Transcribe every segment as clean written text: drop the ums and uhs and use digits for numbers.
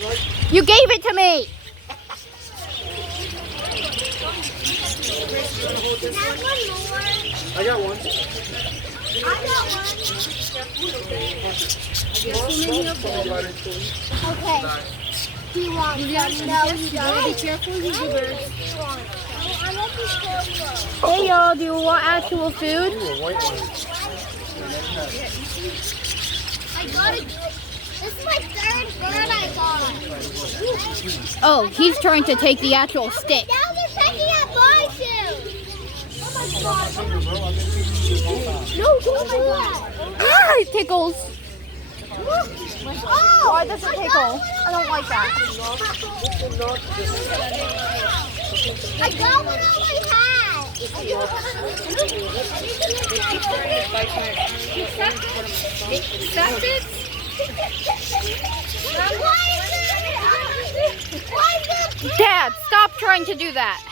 You gave it to me. I got one. Okay. Do you want some? No, you don't. Be careful, YouTubers. Hey y'all, do you want actual food? I got it. This is my third bird I got. Oh, he's trying to take the actual stick. Now they're pecking at my shoes. Oh my god. No, don't do that. Ah, it tickles. Oh, Why does it tickle? I don't like that. I got one on my hat. Dad, stop trying to do that.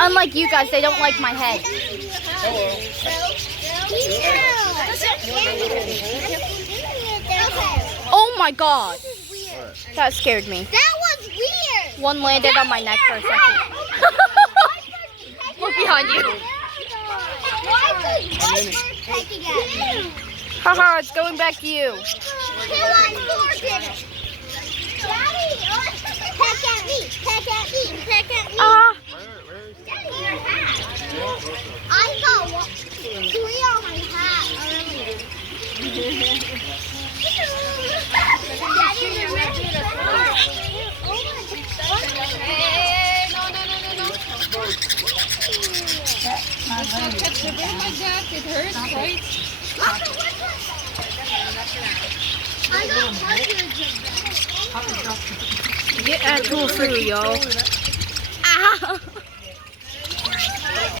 Unlike you guys, they don't like my head. Oh my god. That scared me. That was weird. One landed on my neck for a second. Look behind you. Why is this bird pecking at me? Haha, it's going back to you. Kill on Morgan. Daddy, peck at me, peck at me, peck at me. Ah, Daddy, your hat. I got one, three on my hat earlier. Daddy, you're making a Don't touch the bird like that. It hurts, right? I got hundreds of them. get actual food, y'all. Ah.